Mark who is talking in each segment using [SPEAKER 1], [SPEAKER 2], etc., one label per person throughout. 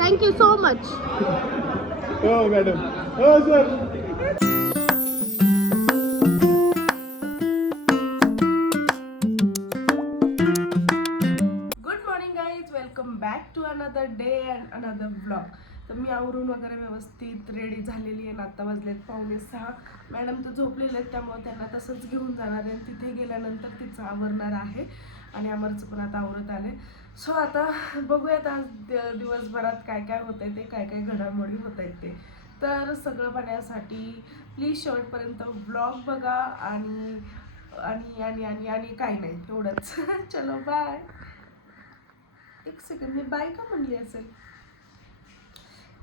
[SPEAKER 1] Thank you so much
[SPEAKER 2] हो madam हो sir
[SPEAKER 1] good morning guys welcome back तर मी आवरून वगैरे व्यवस्थित रेडी झालेली आहे. आत्ता आता वाजलेत पावणे सहा. मॅडम तर झोपलेले आहेत त्यामुळे त्यांना तसंच घेऊन जाणार आहे आणि तिथे गेल्यानंतर तिचं आवरणार आहे. आणि अमरचं पण आता आवरत आले सो आता बघूयात आज दिवसभरात काय काय होत आहे ते काय काय घडामोडी होत आहेत ते. तर सगळं पाहण्यासाठी प्लीज शेवटपर्यंत ब्लॉग बघा आणि आणि आणि आणि आणि काही नाही एवढंच. चलो बाय एक सेकंड मी बाय का म्हणली असेल?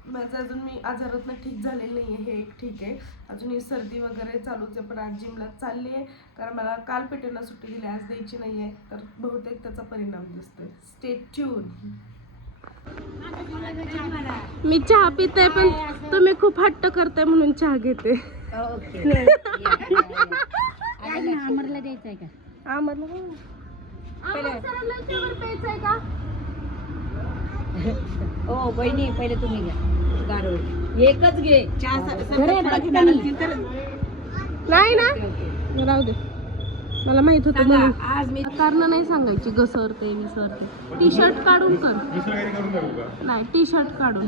[SPEAKER 1] माझं अजून मी आजारातनं ठीक झालेलं नाही आहे हे एक ठीक आहे. अजून ही सर्दी वगैरे चालूच आहे पण आज जिमला चालली आहे. कारण मला काल पेटेला सुट्टी दिली आज द्यायची नाही आहे तर बहुतेक त्याचा परिणाम दिसतोय. स्टे ट्यून मी चहा पिते पण तुम्ही खूप हट्ट करताय म्हणून चहा घेते.
[SPEAKER 3] आम्हाला द्यायचंय का?
[SPEAKER 1] प्यायचंय का?
[SPEAKER 3] हो बहिणी पहिले तुम्ही घ्या. गारोळ एकच घे.
[SPEAKER 1] नाही ना? राहू दे. मला माहीत होतं
[SPEAKER 3] आज मी
[SPEAKER 1] कारण नाही सांगायची ग सरते मी सरते टी शर्ट काढून कर. नाही टी शर्ट काढून.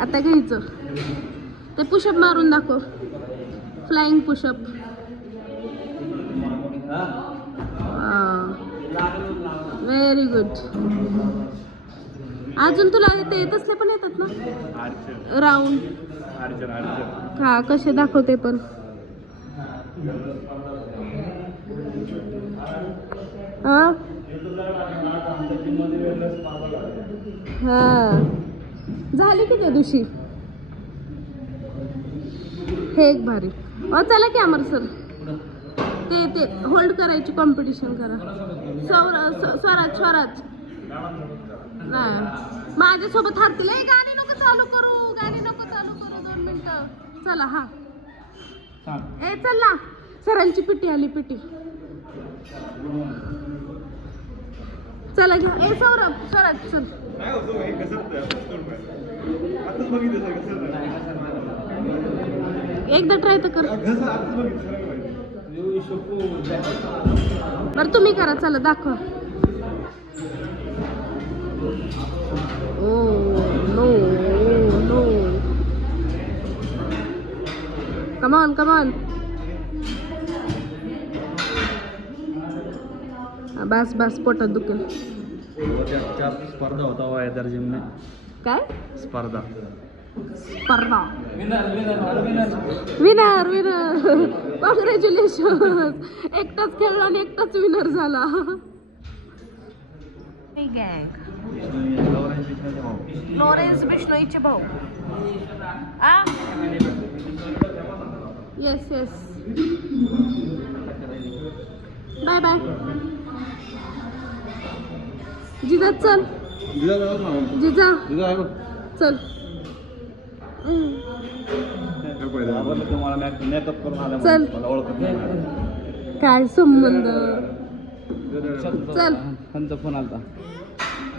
[SPEAKER 1] आता घ्यायचं. ते पुशअप मारून दाखव. फ्लाइंग पुशअप व्हेरी अजून तुला ते तसले पण येतात ना? राऊंड. हा कसे दाखवते पण. हा? झाली की त्या दिवशी? हे एक भारी. अ चला की अमर सर ते ते होल्ड करायची कॉम्पिटिशन करा. सौर स्वराज स्वराज. नाही माझ्यासोबत हारतील. ए गाडी नको चालू करू. गाडी नको चालू करू. दोन मिनिटं. चला हा. ए चल ना. सरांची पिटी आली पिटी. चला घ्या. ए सौरभ स्वराज चल. एकदा ट्राय तर कर. बरं तुम्ही करा चला दाखवा. ओ no no come on come on बस बस पोटात दुखेल.
[SPEAKER 2] स्पर्धा होता वायदर जिमने.
[SPEAKER 1] काय?
[SPEAKER 2] स्पर्धा.
[SPEAKER 1] स्पर्धा विनर विनर. कॉंग्रॅच्युलेशन एकटाच खेळला आणि एकटाच विनर झाला. गँग लॉरेन्स बिष्णोईचे भाऊ. येस येस बाय बाय जिजा चल. जिजा. चल. हम्म.
[SPEAKER 2] तुम्हाला मेकअप करून आला
[SPEAKER 1] चल.
[SPEAKER 2] मला ओळखत नाही
[SPEAKER 1] काय संबंध? चल.
[SPEAKER 4] त्यांचा फोन आलता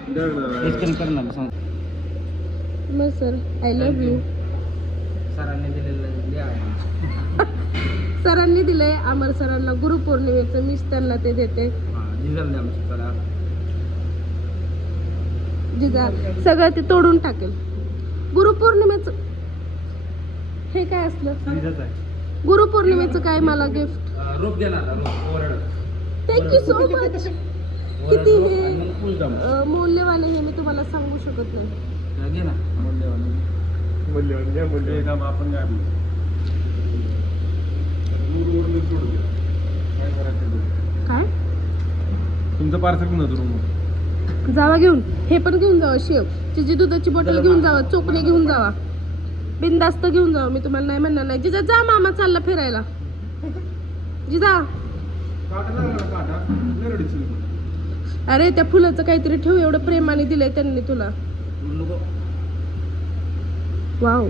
[SPEAKER 4] डिस्कनेक्ट करणार सांग
[SPEAKER 1] मग सर आय लव्ह यू
[SPEAKER 4] सरांनी दिलेलं
[SPEAKER 1] सरांनी दिलंय अमर सरांना गुरुपौर्णिमेचं मीच त्यांना ते देते. जिजा सगळं ते तोडून टाकेल. गुरुपौर्णिमेचं हे काय असलं? गुरुपौर्णिमेचं काय मला गिफ्ट
[SPEAKER 4] रोप देणार रोप ओरड
[SPEAKER 1] थँक्यू सो मच किती हे? मौल्यवान हे मी तुम्हाला सांगू शकत नाही.
[SPEAKER 4] घे ना.
[SPEAKER 2] मूल्यवान घ्या मूल्यवान आपण काय
[SPEAKER 1] काय?
[SPEAKER 2] तुमचं पार्सल घेऊन जातो रूम
[SPEAKER 1] जावा घेऊन. हे पण घेऊन जावा शेव. तिची दुधाची बॉटल घेऊन जावा चोकणे घेऊन जावा. बिंदास्त घेऊन जाऊ मी तुम्हाला नाही म्हणणार नाही. जिजा जा मामा चालला फिरायला. जिजा. अरे त्या फुलाचं काहीतरी ठेव एवढं प्रेमाने दिलंय त्यांनी तुला. वाव.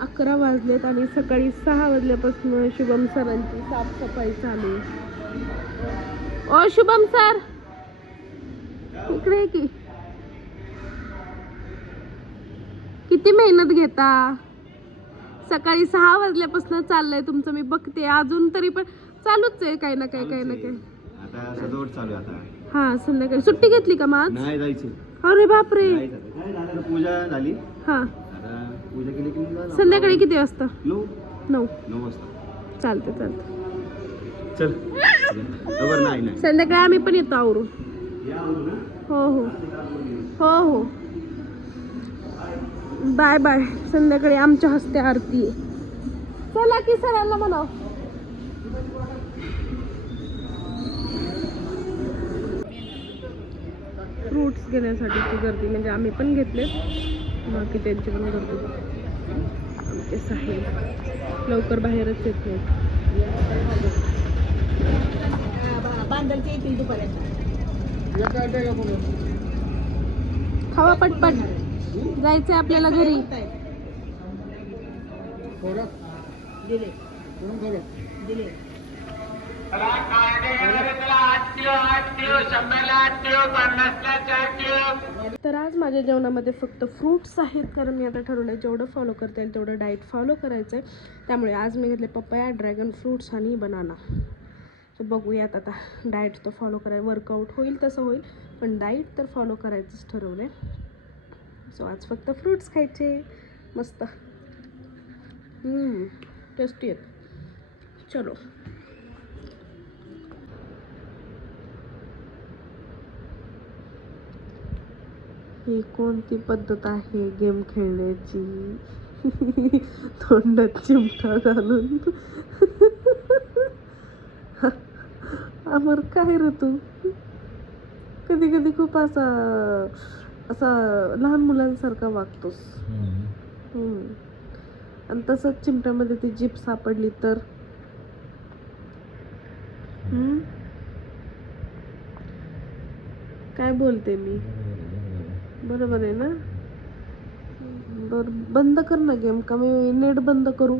[SPEAKER 1] अकरा वाजलेत आणि सकाळी सहा वाजल्यापासून शुभम सरांची साफसफाई चालू ओ शुभम सर. इकडे की. किती मेहनत घेता? सकाळी सहा वाजल्यापासून चाललंय तुमचं मी बघते. अजून तरी पण चालूच आहे काही ना काही काही ना काही.
[SPEAKER 4] आता सजावट चालू आहे आता.
[SPEAKER 1] हा संध्याकाळी. सुट्टी घेतली का मग आज?
[SPEAKER 4] नाही जायची.
[SPEAKER 1] अरे बापरे.
[SPEAKER 4] नाही जायचं. काय झालं आता पूजा झाली.
[SPEAKER 1] हा.
[SPEAKER 4] आता पूजा केली की मग झालं.
[SPEAKER 1] संध्याकाळी किती वाजता?
[SPEAKER 4] नऊ.
[SPEAKER 1] नऊ.
[SPEAKER 4] नऊ वाजता.
[SPEAKER 1] चालते चालते
[SPEAKER 4] चल. बरोबर नाही नाही.
[SPEAKER 1] संध्याकाळी आम्ही पण येतो आवरून. हो हो. हो हो. Bye bye. संध्याकाळी आमच्या हस्ते आरती. आहे चला की सरांना म्हणाव. फ्रुट्स घेण्यासाठीची गर्दी म्हणजे आम्ही पण घेतले बाकी त्यांची पण गर्दी. आमचे साहेब लवकर बाहेरच येत नाही खावा पटपट. जायचंय आपल्याला घरी.
[SPEAKER 3] दिले. दिले.
[SPEAKER 1] तर आज माझ्या जेवणामध्ये फक्त फ्रूट्स आहेत. कारण मी आता ठरवलं जेवढं फॉलो करता येईल तेवढं डाएट फॉलो करायचं आहे त्यामुळे आज मी घेतले पपया ड्रॅगन फ्रूट्स आणि बनाना तर बघूयात आता डाएट तर फॉलो कराय वर्कआउट होईल तसं होईल. पण डाईट तर फॉलो करायचंच ठरवलं आहे सो आज फक्त फ्रूट्स खायचे. मस्त. टेस्टी आहेत. चलो. ही कोणती पद्धत आहे गेम खेळण्याची? तोंडात चिमटा घालून. अमर काय रे तू? कधी कधी खूप असा असा लहान मुलांसारखा वागतोस. हम्म. आणि तसंच चिमट्यामध्ये ती जीप सापडली तर? हम्म? काय बोलते मी? बरोबर आहे ना? बर बंद कर ना गेम का मी नेट बंद करू?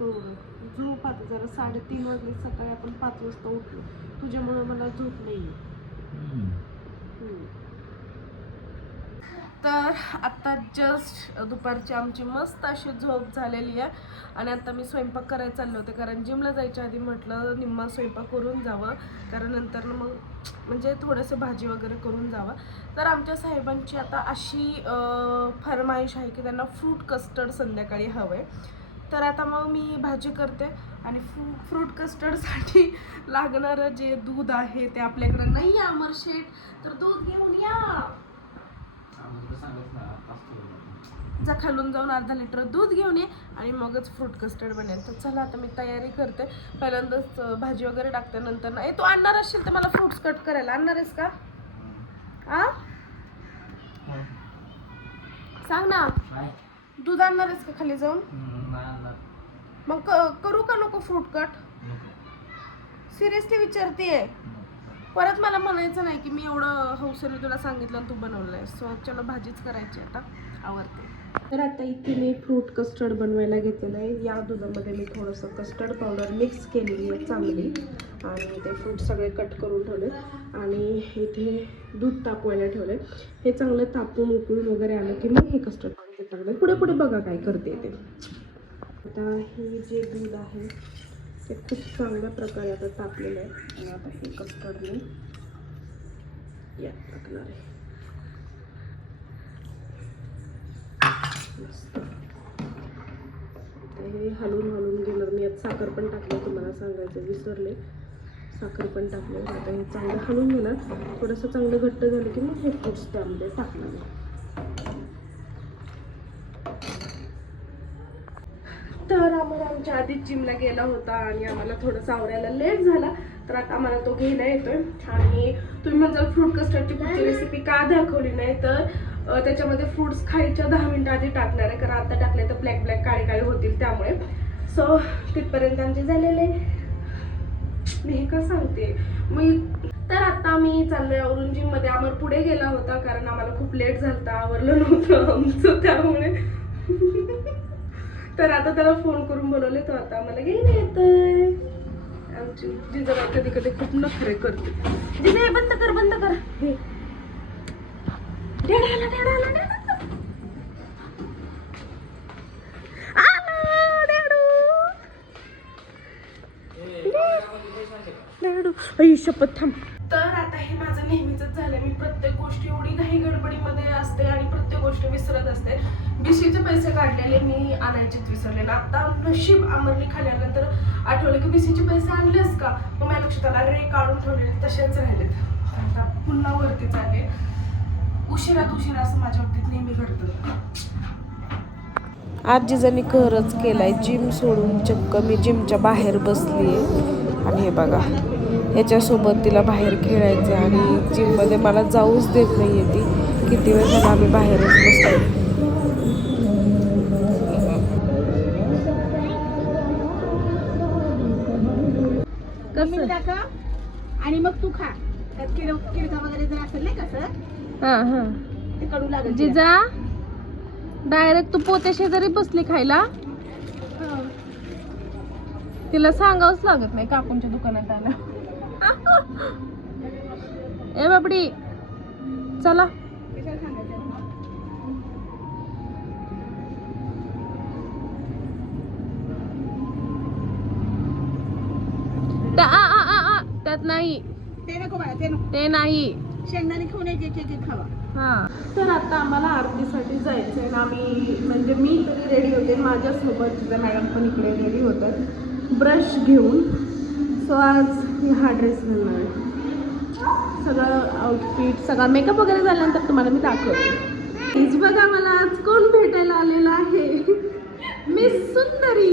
[SPEAKER 1] काय. झोप आता जरा साडेतीन वाजले सकाळी आपण पाच वाजता उठलो. तुझ्यामुळे मला झोप नाही तर आता जस्ट दुपारची आमची मस्त अशी झोप झालेली आहे. आणि आता मी स्वयंपाक करायला चालले होते कारण जिमला जायच्या आधी म्हटलं निम्मा स्वयंपाक करून जावं. कारण नंतर मग म्हणजे थोडंसं भाजी वगैरे करून जावं. तर आमच्या साहेबांची आता अशी फरमाईश आहे की त्यांना फ्रूट कस्टर्ड संध्याकाळी हवं आहे तर आता मग मी भाजी करते. आणि फ्रू फ्रूट कस्टर्डसाठी लागणारं जे दूध आहे ते आपल्याकडे नाही आहे अमर शेठ. तर दूध घेऊन या. जा खालून जाऊन अर्धा लिटर दूध घेऊन ये आणि मगच फ्रूट कस्टर्ड बनेल. तर चला आता मी तयारी करते. पहिल्यांदाच भाजी वगैरे टाकते नंतर ना ए तू आणणार असशील तर मला फ्रुट्स कट करायला. आणणार आहेस का? आ? सांग ना. दूध आणणार आहेस का खाली जाऊन? मग क- करू का नको फ्रूट कट सिरियसली विचारतेय? परत मला म्हणायचं नाही की मी एवढं हौसेने तुला सांगितलं आणि तू बनवलंय सो चलो भाजीच करायची आता. आवडते. तर आता इथे मी फ्रूट कस्टर्ड बनवायला घेतलेलं आहे. या दुधामध्ये मी थोडंसं कस्टर्ड पावडर मिक्स केलेली आहे चांगली. आणि ते फ्रूट सगळे कट करून ठेवले. आणि इथे दूध तापवायला ठेवले. हे चांगलं तापून उकळून वगैरे आलं की मग हे कस्टर्ड पावडर टाकलं पुढे पुढे बघा काय करते ते. आता हे जे दूध आहे ते खूप चांगल्या प्रकारे आता तापलेलं आहे. आणि आता हे कस्टर्ड मी यात टाकणार आहे. मस्त. हे हलवून हलवून घेणार. मी यात साखर पण टाकली तुम्हाला सांगायचं विसरले. साखर पण टाकले आता हे चांगलं हलवून घेणार. थोडंसं चांगलं घट्ट झालं की मग हे फ्रूट्स त्यामध्ये टाकणार तर आम्हाला आमच्या आधीच जिमला गेला होता आणि आम्हाला थोडंसं आवरायला लेट झाला. तर आता आम्हाला तो घ्यायला येतोय. आणि तुम्ही म्हणजे फ्रूट कस्टर्डची पुढची रेसिपी का दाखवली नाही? तर त्याच्यामध्ये फ्रुट्स खायच्या दहा मिनिटं आधी टाकणार आहे. कारण आता टाकले तर ब्लॅक ब्लॅक काळे काळे होतील त्यामुळे. सो तिथपर्यंत आमचे झालेले. मी हे का सांगते? मी तर आता मी चाललोय औरंग जिममध्ये अमर पुढे गेला होता कारण आम्हाला खूप लेट झालं आवरलं नव्हतं आमचं त्यामुळे. तर आता त्याला फोन करून बोलवले तो आता आम्हाला घेऊन येतोय. आमची जिजाबाई कधी कधी खूप नखरे करते. जिजा हे बंद कर बंद कर. हे. आई, शपथ थांब तर आता हे माझं नेहमीच झालं मी प्रत्येक गोष्टी एवढी घाई गडबडीमध्ये असते आणि प्रत्येक गोष्ट विसरत असते बिशीचे पैसे काढलेले मी आणायचेच विसरले ना आता नशीब अमरली खाल्यानंतर आठवलं की बिशीचे पैसे आणलेस का? मग माझ्या लक्षात आला रे काढून ठेवलेले तसेच राहिलेत. आता पुन्हा वरती चालले. उशिरात उशिरा असं माझ्या बाबतीत नेहमी घडतं. आज जिजांनी खरंच केलाय जिम सोडून चक्क. मी जिमच्या बाहेर बसली आणि हे बघा ह्याच्यासोबत तिला बाहेर खेळायचं आहे आणि जिममध्ये मला जाऊच देत नाही आहे ती. किती वेळ झाला आम्ही बाहेरच बसतो हां
[SPEAKER 3] ते कडू लागेल
[SPEAKER 1] जिजा डायरेक्ट तू पोत्या शेजारी बसली खायला? तिला सांगावंच लागत नाही काकूंच्या दुकानात आलं. ए बापडी चला.
[SPEAKER 3] कशाला सांगायचं
[SPEAKER 1] त्या आ, आ, आ, आ, त्यात नाही.
[SPEAKER 3] ते नको बाळा ते नको.
[SPEAKER 1] ते नाही.
[SPEAKER 3] शेंगदाणे खाऊन एक एक एक खावा.
[SPEAKER 1] हा. तर आता आम्हाला आरतीसाठी जायचं आहे ना आम्ही म्हणजे मी तरी रेडी होते. माझ्यासोबत तिचा मॅडम पण इकडे रेडी होतात ब्रश घेऊन. सो आज मी हा ड्रेस घालणार आहे. सगळं आउटफिट सगळा मेकअप वगैरे झाल्यानंतर तुम्हाला मी दाखवते. प्लीज बघा मला आज कोण भेटायला आलेला आहे. मिस सुंदरी.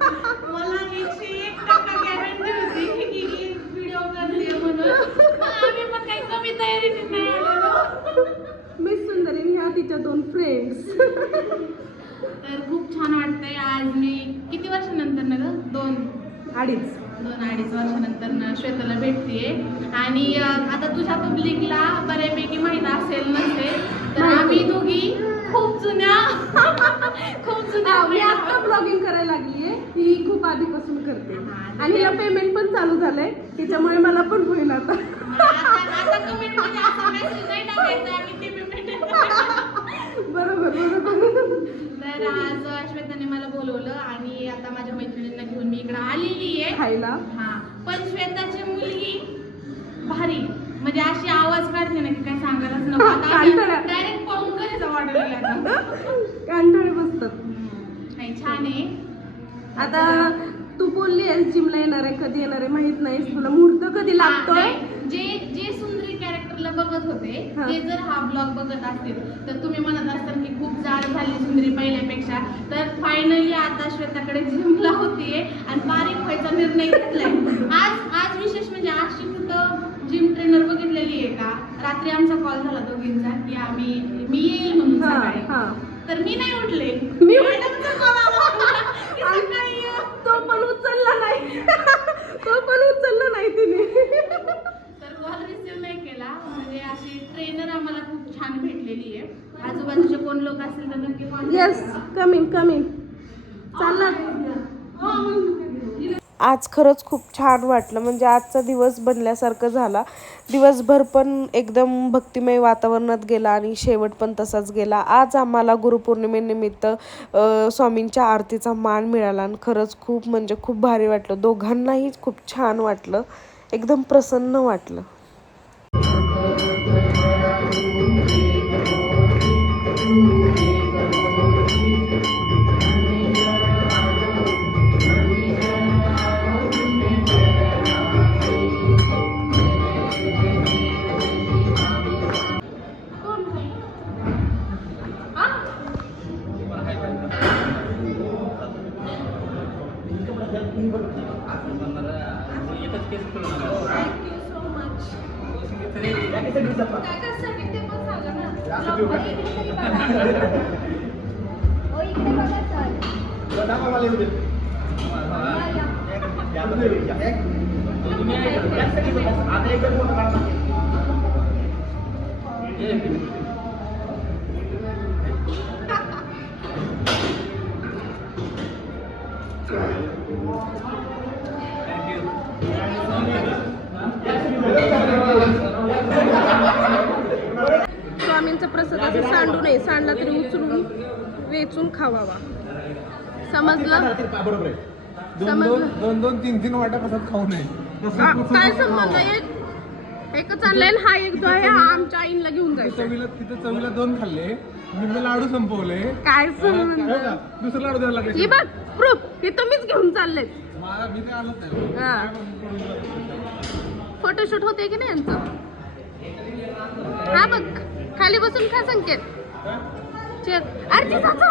[SPEAKER 5] मला एकशे एक टक्का गॅरंटी होती की ही व्हिडिओ करते म्हणून आम्ही पण काही कमी तयारीने नाही आलेलो.
[SPEAKER 1] मिस सुंदरी ह्या तिच्या दोन फ्रेंड्स
[SPEAKER 5] तर खूप छान वाटतंय आज मी किती वर्षानंतर ना ग? दोन.
[SPEAKER 1] अडीच.
[SPEAKER 5] दोन अडीच वर्षानंतर ना श्वेताला भेटतेय. आणि आता तुझ्या पब्लिकला बऱ्यापैकी माहीत असेल नसेल तर आम्ही दोघी खूप जुन्या. खूप जुन्या.
[SPEAKER 1] मी आता ब्लॉगिंग करायला लागली आहे ही खूप आधीपासून करते. आणि हिला पेमेंट पण चालू झालंय. त्याच्यामुळे मला पण होईल आता.
[SPEAKER 5] पेमेंट
[SPEAKER 1] बरोबर बरोबर.
[SPEAKER 5] तर आज श्वेताने मला बोलवलं आणि आता माझ्या मैत्रिणींना घेऊन मी इकडे आलेली आहे
[SPEAKER 1] खायला.
[SPEAKER 5] हा पण श्वेताची मुलगी भारी. म्हणजे अशी आवाज काढते ना की काय सांगायलाच नको. डायरेक्ट पळून करायचा वाढवलेला आता.
[SPEAKER 1] कांटाळे बसतात.
[SPEAKER 5] नाही छान आहे.
[SPEAKER 1] आता तू बोलली आहेस जिमला येणार आहे कधी येणार आहे माहीत नाही तुला. मुहूर्त कधी लागतोय?
[SPEAKER 5] जे जे सुंदरी कॅरेक्टरला बघत होते. ते जर हा ब्लॉग बघत असतील तर तुम्ही म्हणत असताल की खूप जाड झाली सुंदरी पहिल्यापेक्षा. तर फायनली आता श्वेताकडे जिमला होतीये आणि बारीक व्हायचा निर्णय घेतलाय. आज आज विशेष म्हणजे जिम बघितलेली आहे का? रात्री आमचा कॉल झाला दोघींचा की आम्ही मी येईल म्हणून सकाळी. तर मी नाही उठले.
[SPEAKER 1] मी
[SPEAKER 5] मॅडमचा आला. सकाळी.
[SPEAKER 1] तो पण उचलला नाही. तो पण उचलला नाही तिने.
[SPEAKER 5] तर कॉल रिसिव्ह नाही केला. म्हणजे अशी ट्रेनर आम्हाला खूप छान भेटलेली आहे. आजूबाजूचे कोण लोक असतील तर नक्की कॉल
[SPEAKER 1] येस कमिंग कमिंग चालला आज खरंच खूप छान वाटलं. म्हणजे आजचा दिवस बनल्यासारखं झाला. दिवसभर पण एकदम भक्तिमय वातावरणात गेला आणि शेवट पण तसाच गेला. आज आम्हाला गुरुपौर्णिमेनिमित्त स्वामींच्या आरतीचा मान मिळाला आणि खरंच खूप म्हणजे खूप भारी वाटलं. दोघांनाही खूप छान वाटलं. एकदम प्रसन्न वाटलं. स्वामींचा प्रसाद असं सांडू नये. सांडला तरी उचलून वेचून खावावा. समजलं? समजलं?
[SPEAKER 4] दोन दोन तीन तीन वाट्या प्रसाद खाऊ नये.
[SPEAKER 1] काय संबंध? एक एकच आणलंय आणि हा एक जो आहे हा आमच्या आईला घेऊन जायचा
[SPEAKER 4] चवीला तिथे चवीला दोन खाल्ले. मी लाडू संपवले.
[SPEAKER 1] काय संबंध
[SPEAKER 4] दुसरं लाडू द्यायला लागले.
[SPEAKER 1] ही बघ प्रूफ हे तुम्हीच घेऊन चालले.
[SPEAKER 4] मला मी काय आलोच नाही.
[SPEAKER 1] हा. फोटोशूट होते की नाही यांचं? हा बघ खाली बसून खा संकेत. चेर अरे ते जातो.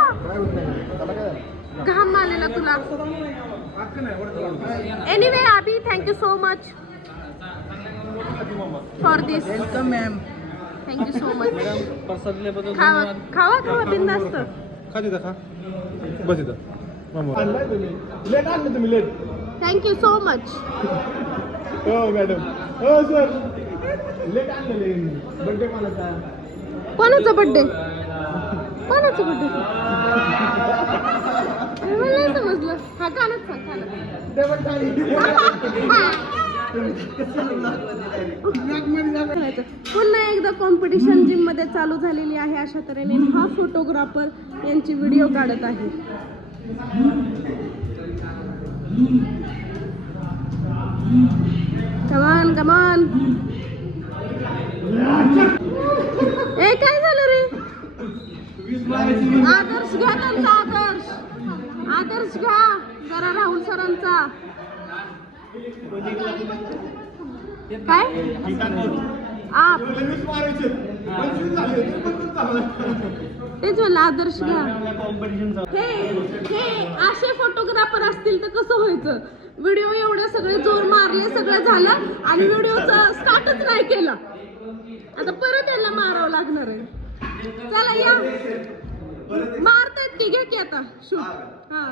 [SPEAKER 1] घाम आलेला तुला.
[SPEAKER 4] अक्क नाही? वरचं लाडू.
[SPEAKER 1] Anyway Abhi thank you so much for this welcome ma'am thank you so much खावा खावा खावा बिंदास्त
[SPEAKER 4] खा तिथं खा बस इथं मामा लेट आणलं तुम्ही late
[SPEAKER 1] thank you so much
[SPEAKER 4] हो मॅडम हो सर लेट आणलेले बर्थडे कोणाचा
[SPEAKER 1] कोणाचा बर्थडे कोणाचा बर्थडे मला समजलं हा कानच सांग कानच पुन्हा एकदा कॉम्पिटिशन जिममध्ये चालू झालेली आहे अशा तऱ्हेने. हा फोटोग्राफर यांची व्हिडिओ काढत आहे. कमान कमान ए काय झालं रे? आदर्श घ्या त्यांचा आदर्श. आदर्श घ्या. जरा राहुल सरांचा. काय? आप. तेच म्हणलं आदर्श घ्या. हे हे असे फोटोग्राफर असतील तर कसं व्हायचं? व्हिडिओ एवढे सगळे जोर मारले सगळं झालं आणि व्हिडिओचं स्टार्टच नाही केलं. आता परत याला मारावं लागणार आहे. चला या. मारतायत की घे की आता. शूट. हा.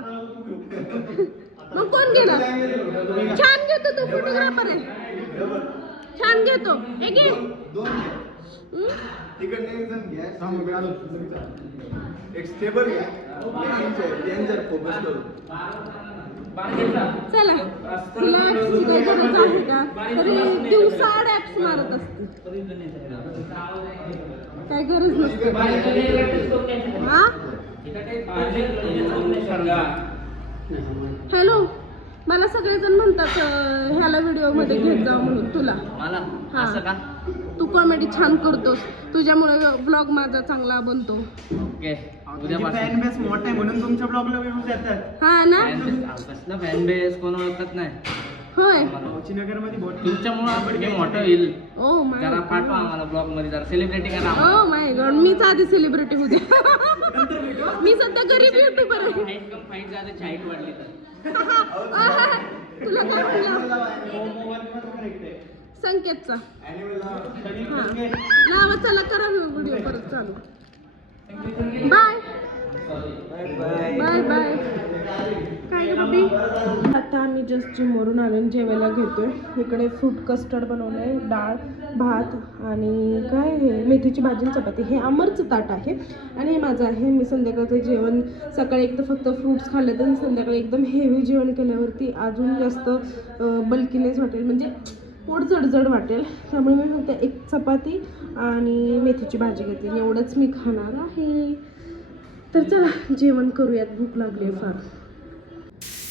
[SPEAKER 1] मग कोण गेला घेतो तो फोटोग्राफर आहे. छान घेतो. हे घे. हम्म?
[SPEAKER 4] एक स्टेबल घ्या. फोकस करू.
[SPEAKER 1] चला. तिला गरज आहे का तरी दिवसा आड ऍप्स मारत असते. काय गरज नसते. हा? हॅलो. मला सगळेजण म्हणतात अं, ह्याला व्हिडिओमध्ये घेत जा म्हणून तुला.
[SPEAKER 6] मला?
[SPEAKER 1] हा.
[SPEAKER 6] असं का?
[SPEAKER 1] तू कॉमेडी छान करतोस. तुझ्यामुळे ब्लॉग माझा चांगला बनतो.
[SPEAKER 6] ओके. उद्यापासून
[SPEAKER 2] फॅन बेस मोठा आहे म्हणून तुमच्या ब्लॉगला व्ह्यूज येतात.
[SPEAKER 1] हा ना?
[SPEAKER 6] फॅन बेस कोण ओळखत नाही.
[SPEAKER 1] होय.
[SPEAKER 2] नगरमध्ये
[SPEAKER 6] तुमच्यामुळं मोठं होईल.
[SPEAKER 1] ओ माय
[SPEAKER 6] जरा पाठवा आम्हाला ब्लॉगमध्ये जरा सेलिब्रिटी करा
[SPEAKER 1] ओ माय गॉड मीच आधी सेलिब्रिटी होते. मी सध्या गरीब युट्यूबर आहे.
[SPEAKER 6] हाईट कम फाईट झालं हाईट वाढली तर.
[SPEAKER 1] तुला काय म्हणलं संकेतचा. हा. लावा चला करा व्हिडिओ परत चालू. बाय बाय बाय आता आम्ही जस्ट जिमवरून आणून जेवायला घेतो आहे इकडे फ्रूट कस्टर्ड बनवलं आहे डाळ भात आणि काय हे मेथीची भाजी आणि चपाती. हे अमरचं ताट आहे आणि हे माझं आहे. मी संध्याकाळचं जेवण सकाळी एक तर फक्त फ्रूट्स खाल्ले तर संध्याकाळी एकदम हेवी जेवण केल्यावरती अजून जास्त बल्कीनेस वाटेल. म्हणजे पोट जडजड वाटेल. त्यामुळे मी फक्त एक चपाती आणि मेथीची भाजी घेतली एवढंच मी खाणार आहे. तर चला जेवण करूयात. भूक लागली आहे फार.